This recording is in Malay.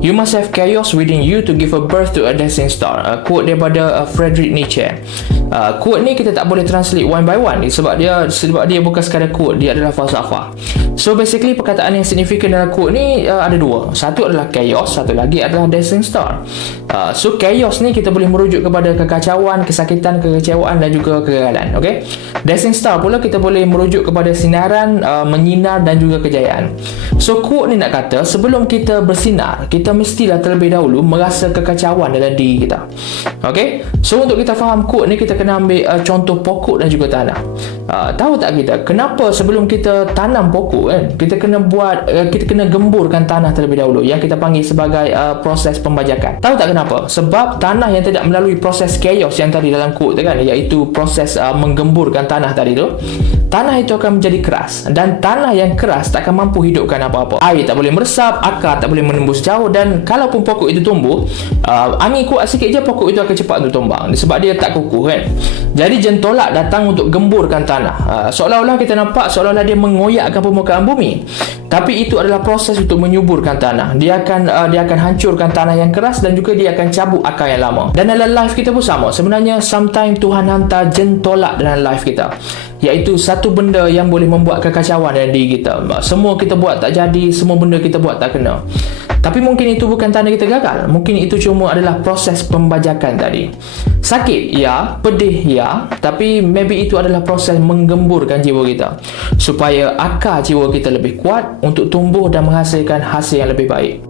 You must have chaos within you to give a birth to a dancing star. Quote daripada Friedrich Nietzsche. Quote ni kita tak boleh translate one by one sebab dia bukan sekadar quote, dia adalah falsafah. So basically perkataan yang signifikan dalam quote ni ada dua. Satu adalah chaos, satu lagi adalah dancing star. So chaos ni kita boleh merujuk kepada kekacauan, kesakitan, kekecewaan dan juga kegagalan. Okay? Dancing star pula kita boleh merujuk kepada sinaran, menyinar dan juga kejayaan. So quote ni nak kata sebelum kita bersinar, kita mestilah terlebih dahulu merasa kekacauan dalam diri kita. Okay? So untuk kita faham quote ni, kita kena ambil contoh pokok dan juga tanah. Tahu tak kita kenapa sebelum kita tanam pokok kan, kita kena gemburkan tanah terlebih dahulu, yang kita panggil sebagai proses pembajakan. Tahu tak kenapa? Sebab tanah yang tidak melalui proses chaos yang tadi dalam quote tu kan, iaitu proses menggemburkan tanah tadi tu, tanah itu akan menjadi keras, dan tanah yang keras tak akan mampu hidupkan apa-apa. Air tak boleh meresap, akar tak boleh menembus jauh, dan kalaupun pokok itu tumbuh, angin kuat sikit je pokok itu akan cepat untuk tumbang sebab dia tak kukuh kan. Jadi jentolak datang untuk gemburkan tanah. Seolah-olah kita nampak seolah-olah dia mengoyakkan permukaan bumi, tapi itu adalah proses untuk menyuburkan tanah. Dia akan hancurkan tanah yang keras dan juga dia akan cabut akar yang lama. Dan dalam life kita pun sama. Sebenarnya sometimes Tuhan hantar jentolak dalam life kita, iaitu satu benda yang boleh membuat kekacauan dalam diri kita. Semua kita buat tak jadi, semua benda kita buat tak kena. Tapi mungkin itu bukan tanda kita gagal. Mungkin itu cuma adalah proses pembajakan tadi. Sakit, ya. Pedih, ya. Tapi maybe itu adalah proses menggemburkan jiwa kita, supaya akar jiwa kita lebih kuat untuk tumbuh dan menghasilkan hasil yang lebih baik.